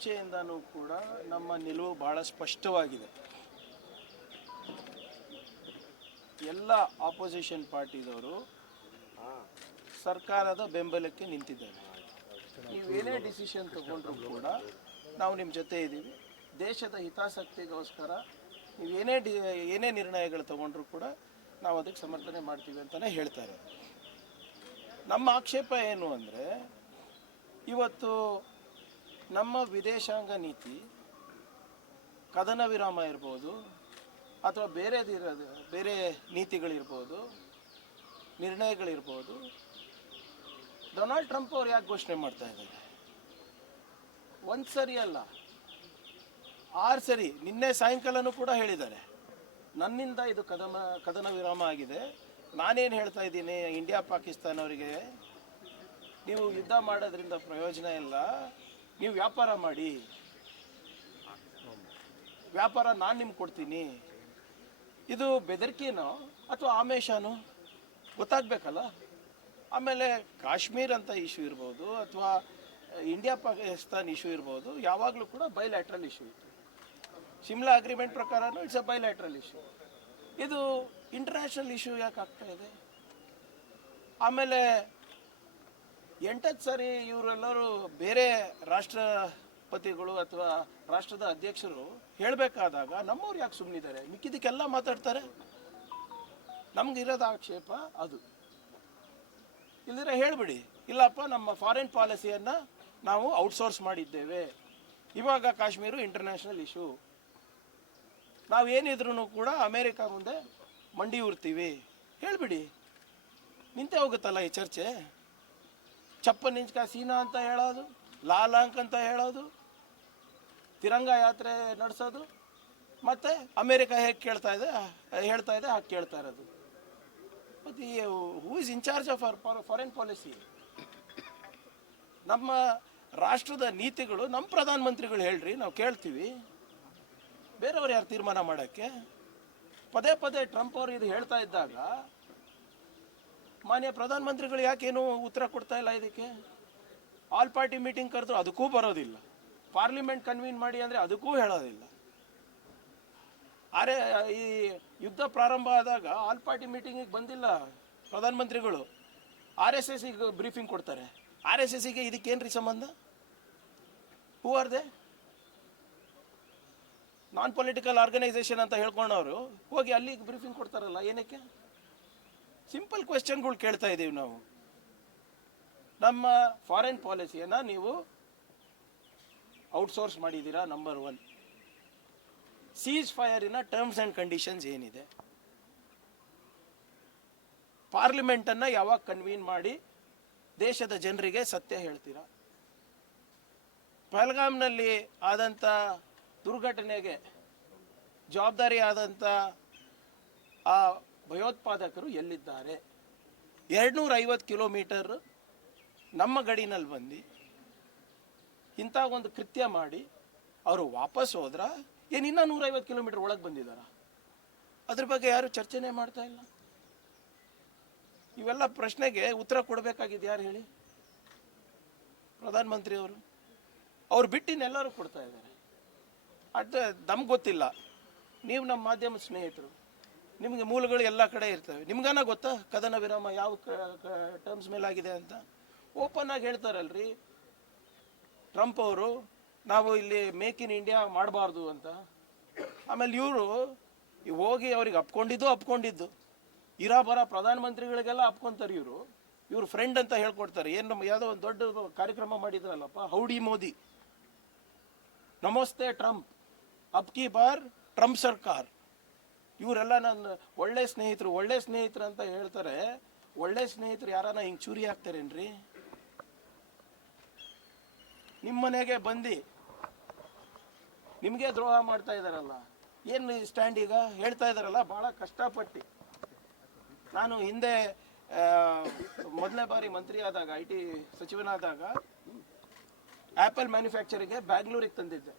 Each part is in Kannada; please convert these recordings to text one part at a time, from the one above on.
ಮುಂಚೆಯಿಂದನೂ ಕೂಡ ನಮ್ಮ ನಿಲುವು ಬಹಳ ಸ್ಪಷ್ಟವಾಗಿದೆ. ಎಲ್ಲ ಆಪೋಸಿಷನ್ ಪಾರ್ಟಿದವರು ಸರ್ಕಾರದ ಬೆಂಬಲಕ್ಕೆ ನಿಂತಿದ್ದಾರೆ. ನೀವೇನೇ ಡಿಸಿಷನ್ ತಗೊಂಡ್ರು ಕೂಡ ನಾವು ನಿಮ್ಮ ಜೊತೆ ಇದ್ದೀವಿ. ದೇಶದ ಹಿತಾಸಕ್ತಿಗೋಸ್ಕರ ನೀವೇನೇ ಡಿ, ಏನೇ ನಿರ್ಣಯಗಳು ತಗೊಂಡ್ರು ಕೂಡ ನಾವು ಅದಕ್ಕೆ ಸಮರ್ಥನೆ ಮಾಡ್ತೀವಿ ಅಂತಲೇ ಹೇಳ್ತಾರೆ ನಮ್ಮ ಆಕ್ಷೇಪ ಏನು ಅಂದರೆ, ಇವತ್ತು ನಮ್ಮ ವಿದೇಶಾಂಗ ನೀತಿ, ಕದನ ವಿರಾಮ ಇರ್ಬೋದು, ಅಥವಾ ಬೇರೆದಿರೋದು ಬೇರೆ ನೀತಿಗಳಿರ್ಬೋದು, ನಿರ್ಣಯಗಳಿರ್ಬೋದು, ಡೊನಾಲ್ಡ್ ಟ್ರಂಪ್ ಅವ್ರು ಯಾಕೆ ಘೋಷಣೆ ಮಾಡ್ತಾ ಇದ್ದಾರೆ? ಒಂದು ಸರಿ ಅಲ್ಲ, ಆರು ಸರಿ, ನಿನ್ನೆ ಸಾಯಂಕಾಲನೂ ಕೂಡ ಹೇಳಿದ್ದಾರೆ. ನನ್ನಿಂದ ಇದು ಕದನ ಕದನ ವಿರಾಮ ಆಗಿದೆ. ನಾನೇನು ಹೇಳ್ತಾ ಇದ್ದೀನಿ, ಇಂಡಿಯಾ ಪಾಕಿಸ್ತಾನವರಿಗೆ, ನೀವು ಯುದ್ಧ ಮಾಡೋದ್ರಿಂದ ಪ್ರಯೋಜನ ಇಲ್ಲ. ನೀವು ವ್ಯಾಪಾರ ಮಾಡಿ. ವ್ಯಾಪಾರ ನಾನು ನಿಮ್ಗೆ ಕೊಡ್ತೀನಿ. ಇದು ಬೆದರಿಕೆನೋ ಅಥವಾ ಆಮೇಷನೋ? ಗೊತ್ತಾಗಬೇಕಲ್ಲ? ಆಮೇಲೆ ಕಾಶ್ಮೀರ್ ಅಂತ ಇಶ್ಯೂ ಇರ್ಬೋದು ಅಥವಾ ಇಂಡಿಯಾ, ಪಾಕಿಸ್ತಾನ್ ಇಶ್ಯೂ ಇರ್ಬೋದು, ಯಾವಾಗಲೂ ಕೂಡ ಬೈಲ್ಯಾಟ್ರಲ್ ಇಶ್ಯೂ ಇತ್ತು. ಶಿಮ್ಲಾ ಅಗ್ರಿಮೆಂಟ್ ಪ್ರಕಾರನೂ ಇಟ್ಸ್ ಅ ಬೈಲ್ಯಾಟ್ರಲ್ ಇಶ್ಯೂ ಇದು ಇಂಟರ್ನ್ಯಾಷನಲ್ ಇಶ್ಯೂ ಯಾಕೆ ಆಗ್ತಾ ಇದೆ? ಆಮೇಲೆ ಎಂಟತ್ತು ಸಾರಿ ಇವರೆಲ್ಲರೂ ಬೇರೆ ರಾಷ್ಟ್ರಪತಿಗಳು ಅಥವಾ ರಾಷ್ಟ್ರದ ಅಧ್ಯಕ್ಷರು ಹೇಳಬೇಕಾದಾಗ ನಮ್ಮವ್ರು ಯಾಕೆ ಸುಮ್ಮನಿದ್ದಾರೆ ಮಿಕ್ಕಿದಕ್ಕೆಲ್ಲ ಮಾತಾಡ್ತಾರೆ. ನಮ್ಗಿರೋದು ಆಕ್ಷೇಪ ಅದು. ಇಲ್ಲದ್ರೆ ಹೇಳಿಬಿಡಿ. ಇಲ್ಲಪ್ಪ, ನಮ್ಮ ಫಾರಿನ್ ಪಾಲಿಸಿಯನ್ನು ನಾವು ಔಟ್ಸೋರ್ಸ್ ಮಾಡಿದ್ದೇವೆ. ಇವಾಗ ಕಾಶ್ಮೀರ ಇಂಟರ್ನ್ಯಾಷನಲ್ ಇಶ್ಯೂ ನಾವು ಏನಿದ್ರೂ ಕೂಡ ಅಮೇರಿಕಾ ಮುಂದೆ ಮಂಡಿ ಉರ್ತೀವಿ ಹೇಳಿಬಿಡಿ. ನಿಂತೆ ಹೋಗುತ್ತಲ್ಲ ಈ ಚರ್ಚೆ? ಚಪ್ಪನ್ ಇಂಚ್ಕ ಸೀನಾ ಅಂತ ಹೇಳೋದು ಲಾಲಾಂಕ್ ಅಂತ ಹೇಳೋದು, ತಿರಂಗ ಯಾತ್ರೆ ನಡೆಸೋದು, ಮತ್ತೆ ಅಮೇರಿಕ ಹೇಗೆ ಕೇಳ್ತಾ ಇದೆ, ಹೇಳ್ತಾ ಇದೆ, ಹಾಗೆ ಕೇಳ್ತಾ ಇರೋದು. ಮತ್ತು who is incharge of our foreign policy ನಮ್ಮ ರಾಷ್ಟ್ರದ ನೀತಿಗಳು, ನಮ್ಮ ಪ್ರಧಾನಮಂತ್ರಿಗಳು ಹೇಳ್ರಿ, ನಾವು ಕೇಳ್ತೀವಿ. ಬೇರೆಯವ್ರು ಯಾರು ತೀರ್ಮಾನ ಮಾಡೋಕ್ಕೆ? ಪದೇ ಪದೇ ಟ್ರಂಪ್ ಅವರು ಇದು ಹೇಳ್ತಾ ಇದ್ದಾಗ ಮಾನ್ಯ ಪ್ರಧಾನಮಂತ್ರಿಗಳು ಯಾಕೇನು ಉತ್ತರ ಕೊಡ್ತಾ ಇಲ್ಲ ಇದಕ್ಕೆ? ಆಲ್ ಪಾರ್ಟಿ ಮೀಟಿಂಗ್ ಕರೆದ್ರು ಅದಕ್ಕೂ ಬರೋದಿಲ್ಲ. ಪಾರ್ಲಿಮೆಂಟ್ ಕನ್ವೀನ್ ಮಾಡಿ ಅಂದರೆ ಅದಕ್ಕೂ ಹೇಳೋದಿಲ್ಲ. ಅರೆ, ಈ ಯುದ್ಧ ಪ್ರಾರಂಭ ಆದಾಗ ಆಲ್ ಪಾರ್ಟಿ ಮೀಟಿಂಗಿಗೆ ಬಂದಿಲ್ಲ ಪ್ರಧಾನಮಂತ್ರಿಗಳು. ಆರ್ ಎಸ್ ಎಸ್ಸಿಗೆ ಬ್ರೀಫಿಂಗ್ ಕೊಡ್ತಾರೆ. ಆರ್ ಎಸ್ ಎಸ್ಸಿಗೆ ಇದಕ್ಕೇನ್ರಿ ಸಂಬಂಧ? Who are they non political organisation ಅಂತ ಹೇಳ್ಕೊಂಡವರು. ಹೋಗಿ ಅಲ್ಲಿಗೆ ಬ್ರೀಫಿಂಗ್ ಕೊಡ್ತಾರಲ್ಲ, ಏನಕ್ಕೆ? ಸಿಂಪಲ್ ಕ್ವೆಶನ್ಗಳು ಕೇಳ್ತಾ ಇದ್ದೀವಿ ನಾವು. ನಮ್ಮ ಫಾರಿನ್ ಪಾಲಿಸಿಯನ್ನು ನೀವು ಔಟ್ಸೋರ್ಸ್ ಮಾಡಿದ್ದೀರಾ ನಂಬರ್ ಒನ್ ಸೀಸ್ ಫೈರಿನ ಟರ್ಮ್ಸ್ ಆ್ಯಂಡ್ ಕಂಡೀಷನ್ಸ್ ಏನಿದೆ? ಪಾರ್ಲಿಮೆಂಟನ್ನು ಯಾವಾಗ ಕನ್ವೀನ್ ಮಾಡಿ ದೇಶದ ಜನರಿಗೆ ಸತ್ಯ ಹೇಳ್ತೀರಾ? ಪಹಲ್ಗಾಮ್ನಲ್ಲಿ ಆದಂಥ ದುರ್ಘಟನೆಗೆ ಜವಾಬ್ದಾರಿ ಆದಂಥ ಆ ಭಯೋತ್ಪಾದಕರು ಎಲ್ಲಿದ್ದಾರೆ? ಎರಡುನೂರ ಐವತ್ತು ಕಿಲೋಮೀಟರ್ ನಮ್ಮ ಗಡಿನಲ್ಲಿ ಬಂದು ಇಂಥ ಒಂದು ಕೃತ್ಯ ಮಾಡಿ ಅವರು ವಾಪಸ್ ಹೋದ್ರ? ಏನು ಇನ್ನೂ ನೂರೈವತ್ತು ಕಿಲೋಮೀಟರ್ ಒಳಗೆ ಬಂದಿದ್ದಾರ ಅದ್ರ ಬಗ್ಗೆ ಯಾರು ಚರ್ಚೆನೇ ಮಾಡ್ತಾ ಇಲ್ಲ. ಇವೆಲ್ಲ ಪ್ರಶ್ನೆಗೆ ಉತ್ತರ ಕೊಡಬೇಕಾಗಿದ್ದು ಯಾರು ಹೇಳಿ? ಪ್ರಧಾನಮಂತ್ರಿ ಅವರು. ಅವ್ರು ಬಿಟ್ಟಿನೆಲ್ಲರೂ ಕೊಡ್ತಾ ಇದ್ದಾರೆ. ಅದು ನಮ್ಗೆ ಗೊತ್ತಿಲ್ಲ. ನೀವು ನಮ್ಮ ಮಾಧ್ಯಮ ಸ್ನೇಹಿತರು. ನಿಮಗೆ ಮೂಲಗಳು ಎಲ್ಲ ಕಡೆ ಇರ್ತವೆ. ನಿಮ್ಗಾನ ಗೊತ್ತಾ? ಕದನ ವಿರಾಮ ಯಾವ ಟರ್ಮ್ಸ್ ಮೇಲೆ ಆಗಿದೆ ಅಂತ? ಓಪನ್ ಆಗಿ ಹೇಳ್ತಾರಲ್ರಿ. ಟ್ರಂಪ್ ಅವರು, ನಾವು ಇಲ್ಲಿ ಮೇಕ್ ಇನ್ ಇಂಡಿಯಾ ಮಾಡಬಾರ್ದು ಅಂತ. ಆಮೇಲೆ ಇವರು ಹೋಗಿ ಅವ್ರಿಗೆ ಅಪ್ಕೊಂಡಿದ್ದು ಅಪ್ಕೊಂಡಿದ್ದು. ಇರಾ ಬರ ಪ್ರಧಾನಮಂತ್ರಿಗಳಿಗೆಲ್ಲ ಅಪ್ಕೊಂತಾರೆ ಇವರು. ಇವ್ರ ಫ್ರೆಂಡ್ ಅಂತ ಹೇಳ್ಕೊಡ್ತಾರೆ. ಏನು ನಮ್ಮ ಯಾವುದೋ ಒಂದು ದೊಡ್ಡ ಕಾರ್ಯಕ್ರಮ ಮಾಡಿದ್ರಲ್ಲಪ್ಪ, ಹೌಡಿ ಮೋದಿ. ನಮಸ್ತೆ ಟ್ರಂಪ್ ಅಬ್ಕಿ ಬಾರ್ ಟ್ರಂಪ್ ಸರ್ಕಾರ್. ಇವರೆಲ್ಲ ನನ್ನ ಒಳ್ಳೆ ಸ್ನೇಹಿತರು ಒಳ್ಳೆ ಸ್ನೇಹಿತರು ಅಂತ ಹೇಳ್ತಾರೆ. ಒಳ್ಳೆ ಸ್ನೇಹಿತರು ಯಾರನ್ನ ಹಿಂಗೆ ಚೂರಿ ಹಾಕ್ತಾರೇನ್ರಿ? ನಿಮ್ಮ ಮನೆಗೆ ಬಂದು, ನಿಮಗೆ ದ್ರೋಹ ಮಾಡ್ತಾ ಇದ್ದಾರಲ್ಲ ಏನು ಸ್ಟ್ಯಾಂಡ್ ಈಗ? ಹೇಳ್ತಾ ಇದ್ದಾರಲ್ಲ ಭಾಳ ಕಷ್ಟಪಟ್ಟು. ನಾನು ಹಿಂದೆ ಮೊದಲನೇ ಬಾರಿ ಮಂತ್ರಿ ಆದಾಗ, ಐ ಟಿ ಸಚಿವನಾದಾಗ ಆ್ಯಪಲ್ ಮ್ಯಾನುಫ್ಯಾಕ್ಚರಿಗೆ ಬ್ಯಾಂಗ್ಳೂರಿಗೆ ತಂದಿದ್ದೆ.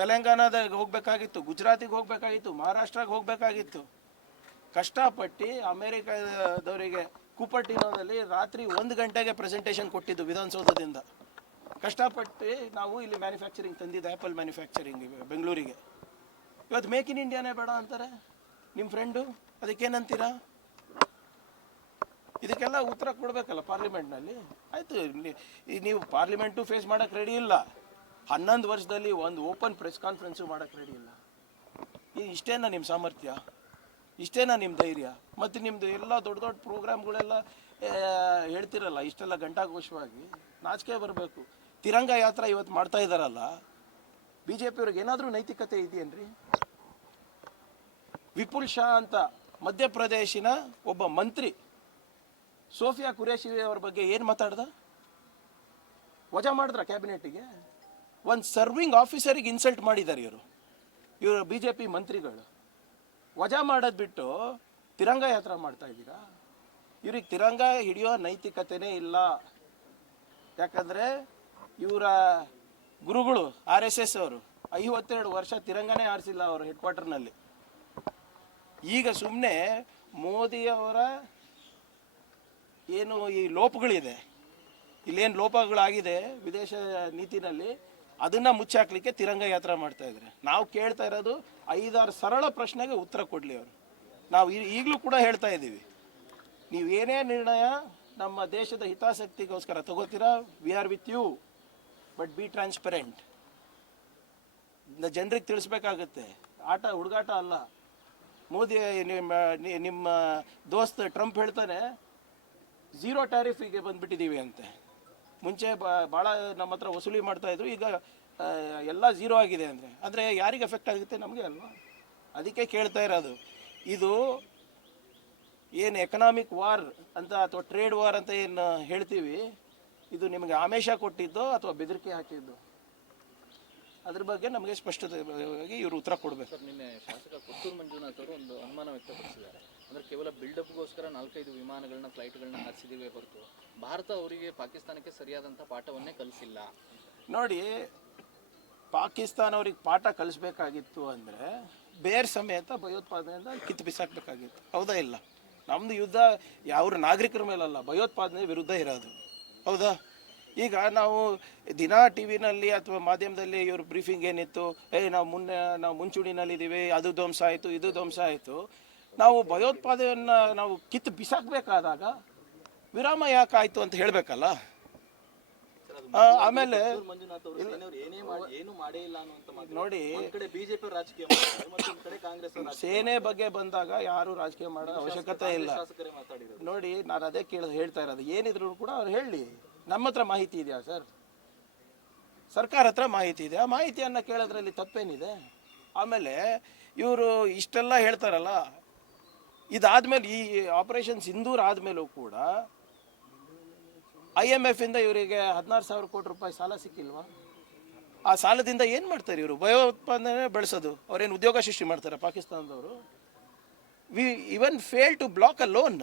ತೆಲಂಗಾಣದಾಗ ಹೋಗಬೇಕಾಗಿತ್ತು, ಗುಜರಾತಿಗೆ ಹೋಗಬೇಕಾಗಿತ್ತು ಮಹಾರಾಷ್ಟ್ರಕ್ಕೆ ಹೋಗಬೇಕಾಗಿತ್ತು. ಕಷ್ಟಪಟ್ಟು ಅಮೇರಿಕಾದವರಿಗೆ ಕುಪಟಿನೋದಲ್ಲಿ ರಾತ್ರಿ ಒಂದು ಗಂಟೆಗೆ ಪ್ರೆಸೆಂಟೇಷನ್ ಕೊಟ್ಟಿದ್ದು ವಿಧಾನಸೌಧದಿಂದ. ಕಷ್ಟಪಟ್ಟು ನಾವು ಇಲ್ಲಿ ಮ್ಯಾನುಫ್ಯಾಕ್ಚರಿಂಗ್ ತಂದಿದ್ದು ಆ್ಯಪಲ್ ಮ್ಯಾನುಫ್ಯಾಕ್ಚರಿಂಗ್ ಬೆಂಗಳೂರಿಗೆ. ಇವತ್ತು ಮೇಕ್ ಇನ್ ಇಂಡಿಯಾನೇ ಬೇಡ ಅಂತಾರೆ. ನಿಮ್ಮ ಫ್ರೆಂಡು ಅದಕ್ಕೇನಂತೀರಾ? ಇದಕ್ಕೆಲ್ಲ ಉತ್ತರ ಕೊಡಬೇಕಲ್ಲ ಪಾರ್ಲಿಮೆಂಟ್ನಲ್ಲಿ ಆಯಿತು ನೀವು ಪಾರ್ಲಿಮೆಂಟು ಫೇಸ್ ಮಾಡೋಕ್ಕೆ ರೆಡಿ ಇಲ್ಲ. ಹನ್ನೊಂದು ವರ್ಷದಲ್ಲಿ ಒಂದು ಓಪನ್ ಪ್ರೆಸ್ ಕಾನ್ಫರೆನ್ಸು ಮಾಡೋಕ್ಕೆ ರೆಡಿ ಇಲ್ಲ. ಇಷ್ಟೇನಾ ನಿಮ್ಮ ಸಾಮರ್ಥ್ಯ? ಇಷ್ಟೇನಾ ನಿಮ್ಮ ಧೈರ್ಯ? ಮತ್ತು ನಿಮ್ಮದು ಎಲ್ಲ ದೊಡ್ಡ ದೊಡ್ಡ ಪ್ರೋಗ್ರಾಮ್ಗಳೆಲ್ಲ ಹೇಳ್ತಿರಲ್ಲ, ಇಷ್ಟೆಲ್ಲ ಘಂಟಾಘೋಷವಾಗಿ ನಾಚಿಕೆ ಬರಬೇಕು. ತಿರಂಗ ಯಾತ್ರಾ ಇವತ್ತು ಮಾಡ್ತಾ ಇದ್ದಾರಲ್ಲ ಬಿ ಜೆ ಪಿಯವ್ರಿಗೆ ಏನಾದರೂ ನೈತಿಕತೆ ಇದೆಯೇನ್ರಿ ವಿಪುಲ್ ಶಾ ಅಂತ ಮಧ್ಯಪ್ರದೇಶಿನ ಒಬ್ಬ ಮಂತ್ರಿ ಸೋಫಿಯಾ ಕುರೇಶಿ ಅವ್ರ ಬಗ್ಗೆ ಏನು ಮಾತಾಡ್ದ? ವಜಾ ಮಾಡಿದ್ರ ಕ್ಯಾಬಿನೆಟ್ಗೆ ಒಂದು ಸರ್ವಿಂಗ್ ಆಫೀಸರಿಗೆ ಇನ್ಸಲ್ಟ್ ಮಾಡಿದ್ದಾರೆ ಇವರು. ಇವರು ಬಿ ಜೆ ಪಿ ಮಂತ್ರಿಗಳು. ವಜಾ ಮಾಡೋದು ಬಿಟ್ಟು ತಿರಂಗ ಯಾತ್ರ ಮಾಡ್ತಾ ಇದ್ದೀರಾ? ಇವ್ರಿಗೆ ತಿರಂಗ ಹಿಡಿಯೋ ನೈತಿಕತೆನೇ ಇಲ್ಲ. ಯಾಕಂದರೆ ಇವರ ಗುರುಗಳು ಆರ್ ಎಸ್ ಎಸ್ ಅವರು, ಐವತ್ತೆರಡು ವರ್ಷ ತಿರಂಗನೇ ಆರಿಸಿಲ್ಲ ಅವರು ಹೆಡ್ ಕ್ವಾರ್ಟರ್ನಲ್ಲಿ ಈಗ ಸುಮ್ಮನೆ ಮೋದಿಯವರ ಏನು ಈ ಲೋಪಗಳಿದೆ, ಇಲ್ಲೇನು ಲೋಪಗಳಾಗಿದೆ ವಿದೇಶ ನೀತಿನಲ್ಲಿ ಅದನ್ನ ಮುಚ್ಚಾಕ್ಲಿಕ್ಕೆ ತಿರಂಗ ಯಾತ್ರೆ ಮಾಡ್ತಾ ಇದ್ದಾರೆ. ನಾವು ಕೇಳ್ತಾ ಇರೋದು ಐದಾರು ಸರಳ ಪ್ರಶ್ನೆಗೆ ಉತ್ತರ ಕೊಡಲಿ ಅವರು. ನಾವು ಈಗಲೂ ಕೂಡ ಹೇಳ್ತಾ ಇದ್ದೀವಿ. ನೀವು ಏನೇ ನಿರ್ಣಯ ನಮ್ಮ ದೇಶದ ಹಿತಾಸಕ್ತಿಗೋಸ್ಕರ ತಗೋತೀರಾ we are with you but be transparent ಜನರಿಗೆ ತಿಳಿಸ್ಬೇಕಾಗತ್ತೆ. ಆಟ, ಹುಡುಗಾಟ ಅಲ್ಲ. ಮೋದಿ, ನಿಮ್ಮ ನಿಮ್ಮ ದೋಸ್ತ್ ಟ್ರಂಪ್ ಹೇಳ್ತಾನೆ ಝೀರೋ ಟ್ಯಾರಿಫಿಗೆ ಬಂದ್ಬಿಟ್ಟಿದ್ದೀವಿ ಅಂತೆ. ಮುಂಚೆ ಭಾಳ ನಮ್ಮ ಹತ್ರ ವಸೂಲಿ ಮಾಡ್ತಾ ಇದ್ರು. ಈಗ ಎಲ್ಲ ಝೀರೋ ಆಗಿದೆ ಅಂದರೆ. ಅಂದರೆ ಯಾರಿಗೆ ಎಫೆಕ್ಟ್ ಆಗುತ್ತೆ ನಮಗೆ ಅಲ್ವಾ? ಅದಕ್ಕೆ ಕೇಳ್ತಾ ಇರೋದು. ಇದು ಏನು ಎಕನಾಮಿಕ್ ವಾರ್ ಅಂತ ಅಥವಾ ಟ್ರೇಡ್ ವಾರ್ ಅಂತ ಏನು ಹೇಳ್ತೀವಿ? ಇದು ನಿಮಗೆ ಆಮೇಶ ಕೊಟ್ಟಿದ್ದು ಅಥವಾ ಬೆದರಿಕೆ ಹಾಕಿದ್ದು? ಅದ್ರ ಬಗ್ಗೆ ನಮಗೆ ಸ್ಪಷ್ಟತೆ, ಇವರು ಉತ್ತರ ಕೊಡಬೇಕು. ನಿನ್ನೆ ಶಾಸಕ ಮಂಜುನಾಥ್ ಅವರು ಒಂದು ಅನುಮಾನ ವ್ಯಕ್ತಪಡಿಸಿದ್ದಾರೆ. ಅಂದ್ರೆ ಕೇವಲ ಬಿಲ್ಡಪ್ಗೋಸ್ಕರ ನಾಲ್ಕೈದು ವಿಮಾನಗಳನ್ನ, ಫ್ಲೈಟ್ಗಳನ್ನ ಹಾರಿಸಿದಿವೆ ಹೊರತು. ಭಾರತ ಅವರಿಗೆ ಪಾಕಿಸ್ತಾನಕ್ಕೆ ಸರಿಯಾದಂಥ ಪಾಠವನ್ನೇ ಕಲಿಸಿಲ್ಲ. ನೋಡಿ, ಪಾಕಿಸ್ತಾನ ಅವ್ರಿಗೆ ಪಾಠ ಕಲಿಸ್ಬೇಕಾಗಿತ್ತು ಅಂದರೆ ಬೇರೆ ಸಮೇತ ಭಯೋತ್ಪಾದನೆಯಿಂದ ಕಿತ್ತು ಬಿಸಾಕ್ಬೇಕಾಗಿತ್ತು. ಹೌದಾ ಇಲ್ಲ? ನಮ್ಮದು ಯುದ್ಧ ಯಾವ್ರ ನಾಗರಿಕರ ಮೇಲಲ್ಲ, ಭಯೋತ್ಪಾದನೆ ವಿರುದ್ಧ ಇರೋದು. ಹೌದಾ? ಈಗ ನಾವು ದಿನಾ ಟಿ ವಿನಲ್ಲಿ ಅಥವಾ ಮಾಧ್ಯಮದಲ್ಲಿ ಇವ್ರ ಬ್ರೀಫಿಂಗ್ ಏನಿತ್ತು, ಏ, ನಾವು ಮುನ್ನೆ, ನಾವು ಮುಂಚೂಣಿನಲ್ಲಿದ್ದೀವಿ, ಅದು ಧ್ವಂಸ ಆಯಿತು, ಇದು ಧ್ವಂಸ ಆಯಿತು. ನಾವು ಭಯೋತ್ಪಾದನೆಯನ್ನು ನಾವು ಕಿತ್ತು ಬಿಸಾಕಬೇಕಾದಾಗ ವಿರಾಮ ಯಾಕಾಯಿತು ಅಂತ ಹೇಳಬೇಕಲ್ಲ? ಆಮೇಲೆ ಮಂಜುನಾಥ್ ಅವರು ಏನೇ ಮಾಡಿ ಏನು ಮಾಡೇ ಇಲ್ಲ ಅನ್ನುವಂತ ಮಾತು. ನೋಡಿ ಸೇನೆ ಬಗ್ಗೆ ಬಂದಾಗ ಯಾರು ರಾಜಕೀಯ ಮಾಡೋ ಅವಶ್ಯಕತೆ ಇಲ್ಲ. ನೋಡಿ ನಾನು ಅದೇ ಕೇಳ ಹೇಳ್ತಾ ಇರೋದು. ಏನಿದ್ರು ಕೂಡ ಅವ್ರು ಹೇಳಿ. ನಮ್ಮ ಹತ್ರ ಮಾಹಿತಿ ಇದೆಯಾ ಸರ್? ಸರ್ಕಾರ ಹತ್ರ ಮಾಹಿತಿ ಇದೆ ಆ ಮಾಹಿತಿಯನ್ನು ಕೇಳೋದ್ರಲ್ಲಿ ತಪ್ಪೇನಿದೆ. ಆಮೇಲೆ ಇವರು ಇಷ್ಟೆಲ್ಲ ಹೇಳ್ತಾರಲ್ಲ ಇದಾದ್ಮೇಲೆ ಈ ಆಪರೇಷನ್ ಸಿಂಧೂರ್ ಆದ್ಮೇಲೂ ಕೂಡ ಐ ಎಂ ಎಫ್ ಇಂದ ಇವರಿಗೆ ಹದಿನಾರು ಸಾವಿರ ಕೋಟಿ ರೂಪಾಯಿ ಸಾಲ ಸಿಕ್ಕಿಲ್ವಾ? ಆ ಸಾಲದಿಂದ ಏನು ಮಾಡ್ತಾರೆ ಇವರು? ಭಯೋತ್ಪಾದನೆ ಬೆಳೆಸೋದು. ಅವ್ರೇನು ಉದ್ಯೋಗ ಸೃಷ್ಟಿ ಮಾಡ್ತಾರೆ ಪಾಕಿಸ್ತಾನದವರು? We even fail to block a loan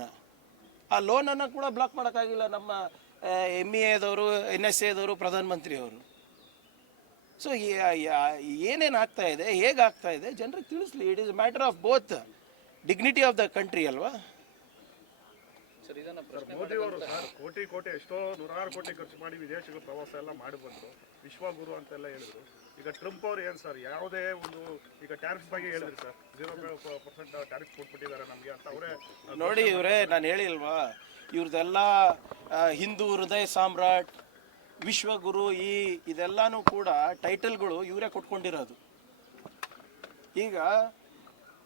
ಆ ಲೋನನ್ನು ಕೂಡ ಬ್ಲಾಕ್ ಮಾಡೋಕ್ಕಾಗಿಲ್ಲ ನಮ್ಮ ಎಂ ಇ ಎದವರು ಎನ್ ಎಸ್ ಎದವರು ಪ್ರಧಾನಮಂತ್ರಿಯವರು. ಸೊ ಏನೇನು ಆಗ್ತಾ ಇದೆ, ಹೇಗೆ ಆಗ್ತಾ ಇದೆ, ಜನರಿಗೆ ತಿಳಿಸ್ಲಿ. It is matter of both dignity of the country ಅಲ್ವಾ? ಸರ್ ಇದನ್ನ ಪ್ರಶ್ನೆ ಮೋದಿ ಅವರು ಸರ್ ಕೋಟಿ ಕೋಟಿ ಎಷ್ಟೋ ನೂರಾರು ಕೋಟಿ ಖರ್ಚು ಮಾಡಿ ವಿದೇಶಗಳು ಪ್ರವಾಸ ಎಲ್ಲ ಮಾಡಿ ಬಂದ್ರು. ವಿಶ್ವಗುರು ಅಂತೆಲ್ಲ ಹೇಳಿದ್ರು. ಈಗ ಟ್ರಂಪ್ ಅವ್ರು ಏನು ಸರ್ ಯಾವುದೇ ಒಂದು ಈಗ ಟ್ಯಾರಿಫ್ ಬಗ್ಗೆ ಹೇಳಿದ್ರು ಸರ್. ಜೀರೋ ಪರ್ಸೆಂಟ್ ಟ್ಯಾರಿಫ್ ಕೊಟ್ಬಿಟ್ಟಿದ್ದಾರೆ ನಮಗೆ ಅಂತ ಅವರೇ ನೋಡಿ ಇವರೇ ನಾನು ಹೇಳಿಲ್ವಾ? ಇವ್ರದೆಲ್ಲ ಆ, ಹಿಂದೂ ಹೃದಯ ಸಾಮ್ರಾಟ್ ವಿಶ್ವಗುರು ಈ ಇದೆಲ್ಲನೂ ಕೂಡ ಟೈಟಲ್ಗಳು ಇವರೇ ಕೊಟ್ಕೊಂಡಿರೋದು. ಈಗ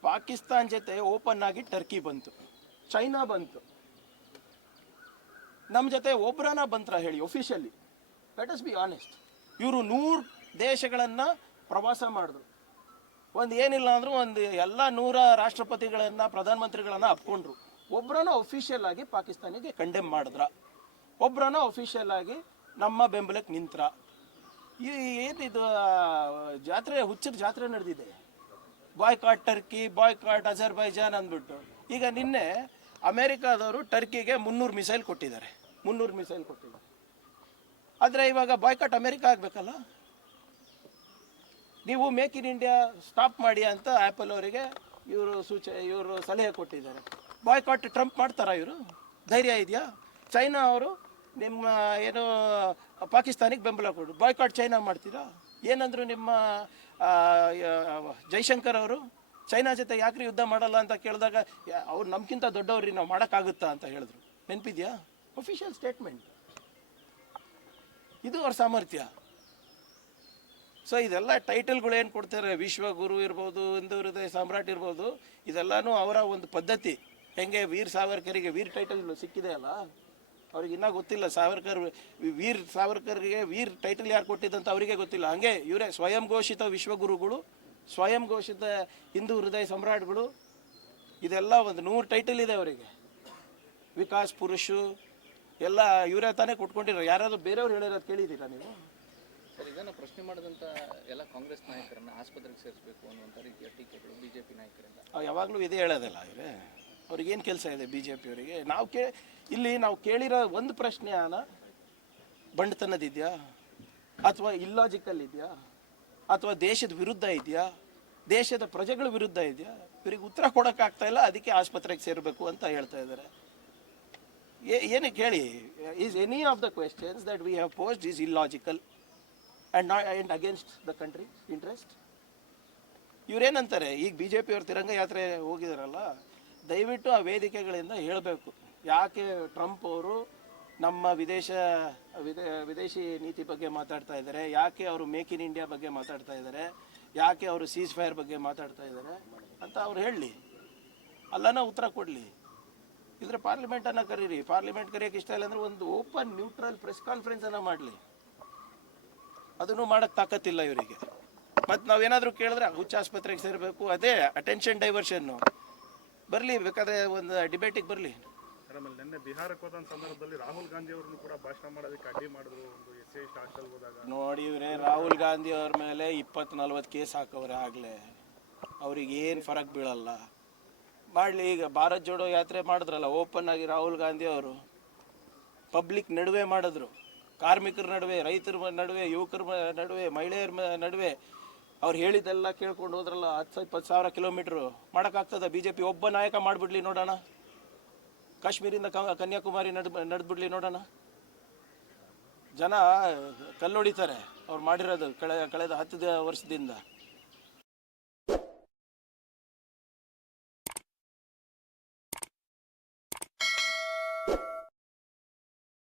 ಪಾಕಿಸ್ತಾನ್ ಜೊತೆ ಓಪನ್ ಆಗಿ ಟರ್ಕಿ ಬಂತು. ಚೈನಾ ಬಂತು. ನಮ್ಮ ಜೊತೆ ಒಬ್ರನ ಬಂತ್ರ ಹೇಳಿ officially let us be honest ಇವರು ನೂರು ದೇಶಗಳನ್ನು ಪ್ರವಾಸ ಮಾಡಿದ್ರು. ಒಂದು ಏನಿಲ್ಲ ಅಂದ್ರೂ ಒಂದು ಎಲ್ಲ ನೂರ ರಾಷ್ಟ್ರಪತಿಗಳನ್ನ, ಪ್ರಧಾನಮಂತ್ರಿಗಳನ್ನ ಅಪ್ಕೊಂಡ್ರು. ಒಬ್ಬರನ್ನ ಒಫಿಷಿಯಲ್ ಆಗಿ ಪಾಕಿಸ್ತಾನಿಗೆ ಕಂಡೆಮ್ ಮಾಡಿದ್ರ. ಒಬ್ಬರನ್ನ ಒಫಿಷಿಯಲ್ ಆಗಿ ನಮ್ಮ ಬೆಂಬಲಕ್ಕೆ ನಿಂತ್ರ. ಈ ಏನಿದು ಜಾತ್ರೆ, ಹುಚ್ಚರ ಜಾತ್ರೆ ನಡೆದಿದೆ. ಬಾಯ್ಕಾಟ್ ಟರ್ಕಿ ಬಾಯ್ಕಾಟ್ ಅಜರ್ಬೈಜಾನ್ ಅಂದ್ಬಿಟ್ಟು. ಈಗ ನಿನ್ನೆ ಅಮೇರಿಕಾದವರು ಟರ್ಕಿಗೆ ಮುನ್ನೂರು ಮಿಸೈಲ್ ಕೊಟ್ಟಿದ್ದಾರೆ. ಮುನ್ನೂರು ಮಿಸೈಲ್ ಕೊಟ್ಟಿದ್ದಾರೆ. ಆದರೆ ಇವಾಗ ಬಾಯ್ಕಾಟ್ ಅಮೇರಿಕಾ ಆಗಬೇಕಲ್ಲ? ನೀವು ಮೇಕ್ ಇನ್ ಇಂಡಿಯಾ ಸ್ಟಾಪ್ ಮಾಡಿ ಅಂತ ಆ್ಯಪಲ್ ಅವರಿಗೆ ಇವರು ಸೂಚ, ಇವರು ಸಲಹೆ ಕೊಟ್ಟಿದ್ದಾರೆ. ಬಾಯ್ಕಾಟ್ ಟ್ರಂಪ್ ಮಾಡ್ತಾರಾ ಇವರು? ಧೈರ್ಯ ಇದೆಯಾ? ಚೈನಾ ಅವರು ನಿಮ್ಮ ಏನು, ಪಾಕಿಸ್ತಾನಿಗೆ ಬೆಂಬಲ ಕೊಡು. ಬಾಯ್ಕಾಟ್ ಚೈನಾ ಮಾಡ್ತೀರಾ? ಏನಂದ್ರು ನಿಮ್ಮ ಜೈಶಂಕರ್ ಅವರು, ಚೈನಾ ಜೊತೆ ಯಾಕ್ರಿ ಯುದ್ಧ ಮಾಡಲ್ಲ? ಅಂತ ಕೇಳಿದಾಗ ಅವ್ರು ನಮ್ಗಿಂತ ದೊಡ್ಡವ್ರಿ, ನಾವು ಮಾಡೋಕ್ಕಾಗುತ್ತಾ? ಅಂತ ಹೇಳಿದ್ರು. ನೆನಪಿದ್ಯಾ? ಅಫಿಷಿಯಲ್ ಸ್ಟೇಟ್ಮೆಂಟ್ ಇದು ಅವ್ರ ಸಾಮರ್ಥ್ಯ. ಸೊ ಇದೆಲ್ಲ ಟೈಟಲ್ಗಳು ಏನು ಕೊಡ್ತಾರೆ? ವಿಶ್ವಗುರು ಇರ್ಬೋದು, ಹಿಂದೂ ಹೃದಯ ಸಾಮ್ರಾಟ್ ಇರ್ಬೋದು, ಇದೆಲ್ಲನೂ ಅವರ ಒಂದು ಪದ್ಧತಿ. ಹೆಂಗೆ ವೀರ್ ಸಾವರ್ಕರಿಗೆ ವೀರ್ ಟೈಟಲ್ ಸಿಕ್ಕಿದೆ ಅಲ್ಲ? ಅವ್ರಿಗೆ ಇನ್ನೂ ಗೊತ್ತಿಲ್ಲ. ಸಾವರ್ಕರ್ ವೀರ್ ಸಾವರ್ಕರ್ಗೆ ವೀರ್ ಟೈಟಲ್ ಯಾರು ಕೊಟ್ಟಿದ್ದಂತ ಅವರಿಗೆ ಗೊತ್ತಿಲ್ಲ. ಹಂಗೆ ಇವರೇ ಸ್ವಯಂ ಘೋಷಿತ ವಿಶ್ವಗುರುಗಳು ಸ್ವಯಂ ಘೋಷಿತ ಹಿಂದೂ ಹೃದಯ ಸಮ್ರಾಟ್ಗಳು ಇದೆಲ್ಲ ಒಂದು ನೂರು ಟೈಟಲ್ ಇದೆ ಅವರಿಗೆ. ವಿಕಾಸ್ ಪುರುಷು ಎಲ್ಲ ಇವರೇ ತಾನೇ ಕೊಟ್ಕೊಂಡಿರೋ ಯಾರಾದರೂ ಬೇರೆಯವ್ರು ಹೇಳಿರೋದು ಕೇಳಿದ್ದೀರಾ ನೀವು? ಸರ್ ಇದನ್ನು ಪ್ರಶ್ನೆ ಮಾಡಿದಂಥ ಎಲ್ಲ ಕಾಂಗ್ರೆಸ್ ನಾಯಕರನ್ನು ಆಸ್ಪತ್ರೆಗೆ ಸೇರಿಸಬೇಕು ಅನ್ನುವಂಥ ರೀತಿಯ ಟೀಕೆಗಳು ಬಿಜೆಪಿ ನಾಯಕರಿಂದ. ಯಾವಾಗಲೂ ಇದೇ ಹೇಳೋದಲ್ಲ ಇವರೇ ಅವ್ರಿಗೇನು ಕೆಲಸ ಇದೆ ಬಿ ಜೆ ಪಿಯವರಿಗೆ ನಾವು ಕೇ, ಇಲ್ಲಿ ನಾವು ಕೇಳಿರೋ ಒಂದು ಪ್ರಶ್ನೆ ಅನ ಬಂಡತನದಿದೆಯಾ ಅಥವಾ ಇಲ್ಲಾಜಿಕಲ್ ಇದೆಯಾ? ಅಥವಾ ದೇಶದ ವಿರುದ್ಧ ಇದೆಯಾ? ದೇಶದ ಪ್ರಜೆಗಳ ವಿರುದ್ಧ ಇದೆಯಾ? ಇವ್ರಿಗೆ ಉತ್ತರ ಕೊಡೋಕ್ಕಾಗ್ತಾ ಇಲ್ಲ, ಅದಕ್ಕೆ ಆಸ್ಪತ್ರೆಗೆ ಸೇರಬೇಕು ಅಂತ ಹೇಳ್ತಾ ಇದ್ದಾರೆ ಏನಕ್ಕೆ ಹೇಳಿ is any of the questions that we have post is illogical and not and against the country interest ಇವ್ರೇನಂತಾರೆ, ಈಗ ಬಿ ಜೆ ಪಿಯವ್ರು ತಿರಂಗ ಯಾತ್ರೆ ಹೋಗಿದಾರಲ್ಲ ದಯವಿಟ್ಟು ಆ ವೇದಿಕೆಗಳಿಂದ ಹೇಳಬೇಕು. ಯಾಕೆ ಟ್ರಂಪ್ ಅವರು ನಮ್ಮ ವಿದೇಶ, ವಿದೇ, ವಿದೇಶಿ ನೀತಿ ಬಗ್ಗೆ ಮಾತಾಡ್ತಾ ಇದ್ದಾರೆ, ಯಾಕೆ ಅವರು ಮೇಕ್ ಇನ್ ಇಂಡಿಯಾ ಬಗ್ಗೆ ಮಾತಾಡ್ತಾ ಇದ್ದಾರೆ, ಯಾಕೆ ಅವರು ಸೀಸ್ ಫೈರ್ ಬಗ್ಗೆ ಮಾತಾಡ್ತಾ ಇದ್ದಾರೆ ಅಂತ ಅವ್ರು ಹೇಳಲಿ ಅಲ್ಲನ ಉತ್ತರ ಕೊಡಲಿ. ಇದ್ರೆ ಪಾರ್ಲಿಮೆಂಟನ್ನು ಕರೀರಿ. ಪಾರ್ಲಿಮೆಂಟ್ ಕರೆಯೋಕೆ ಇಷ್ಟ ಇಲ್ಲ ಅಂದ್ರೆ ಒಂದು ಓಪನ್, ನ್ಯೂಟ್ರಲ್ ಪ್ರೆಸ್ ಕಾನ್ಫರೆನ್ಸನ್ನು ಮಾಡಲಿ. ಅದನ್ನು ಮಾಡಕ್ ತಾಕತ್ತಿಲ್ಲ ಇವರಿಗೆ. ಮತ್ತು ನಾವೇನಾದರೂ ಕೇಳಿದ್ರೆ ಹುಚ್ಚ ಆಸ್ಪತ್ರೆಗೆ ಸೇರಬೇಕು. ಅದೇ ಅಟೆನ್ಷನ್ ಡೈವರ್ಷನ್ನು ಬರಲಿ ಬೇಕಾದ್ರೆ ಒಂದು ಡಿಬೇಟಿಗೆ ಬರಲಿ. ಆಮೇಲೆ ನಿನ್ನೆ ಬಿಹಾರಕ್ಕೆ ಹೋದ ಸಂದರ್ಭದಲ್ಲಿ ರಾಹುಲ್ ಗಾಂಧಿ ಅವ್ರನ್ನು ಕೂಡ ಭಾಷಣ ಮಾಡೋದಕ್ಕೆ ಅಡ್ಡಿ ಮಾಡಿದ್ರು ಒಂದು ಎಸ್ ಸಿ ಹಾಸ್ಟೆಲ್ ಹೋದಾಗ. ರಾಹುಲ್ ಗಾಂಧಿ ಅವ್ರ ಮೇಲೆ ಇಪ್ಪತ್ತು ನಲ್ವತ್ತು ಕೇಸ್ ಹಾಕವ್ರೆ ಆಗಲೇ. ಅವ್ರಿಗೆ ಏನು ಫರಕ್ ಬೀಳಲ್ಲ. ಮಾಡಲಿ ಈಗ ಭಾರತ್ ಜೋಡೋ ಯಾತ್ರೆ ಮಾಡಿದ್ರಲ್ಲ ಓಪನ್ ಆಗಿ ರಾಹುಲ್ ಗಾಂಧಿ ಅವರು. ಪಬ್ಲಿಕ್ ನಡುವೆ ಮಾಡಿದ್ರು. ಕಾರ್ಮಿಕರ ನಡುವೆ ರೈತರ ನಡುವೆ ಯುವಕರ ನಡುವೆ ಮಹಿಳೆಯರ ನಡುವೆ ಅವ್ರು ಹೇಳಿದ್ದೆಲ್ಲ ಕೇಳ್ಕೊಂಡು ಹೋದ್ರಲ್ಲ, ಹತ್ತು ಇಪ್ಪತ್ತು ಸಾವಿರ ಕಿಲೋಮೀಟ್ರು ಮಾಡೋಕ್ಕಾಗ್ತದ? ಬಿ ಜೆ ಪಿ ಒಬ್ಬ ನಾಯಕ ಮಾಡಿಬಿಡ್ಲಿ ನೋಡೋಣ. ಕಾಶ್ಮೀರಿಂದ ಕನ್ಯಾಕುಮಾರಿ ನಡ್ ನಡೆದ್ಬಿಡ್ಲಿ ನೋಡೋಣ. ಜನ ಕಲ್ಲೊಡಿತಾರೆ ಅವ್ರು ಮಾಡಿರೋದು ಕಳೆ, ಕಳೆದ ಹತ್ತು ವರ್ಷದಿಂದ.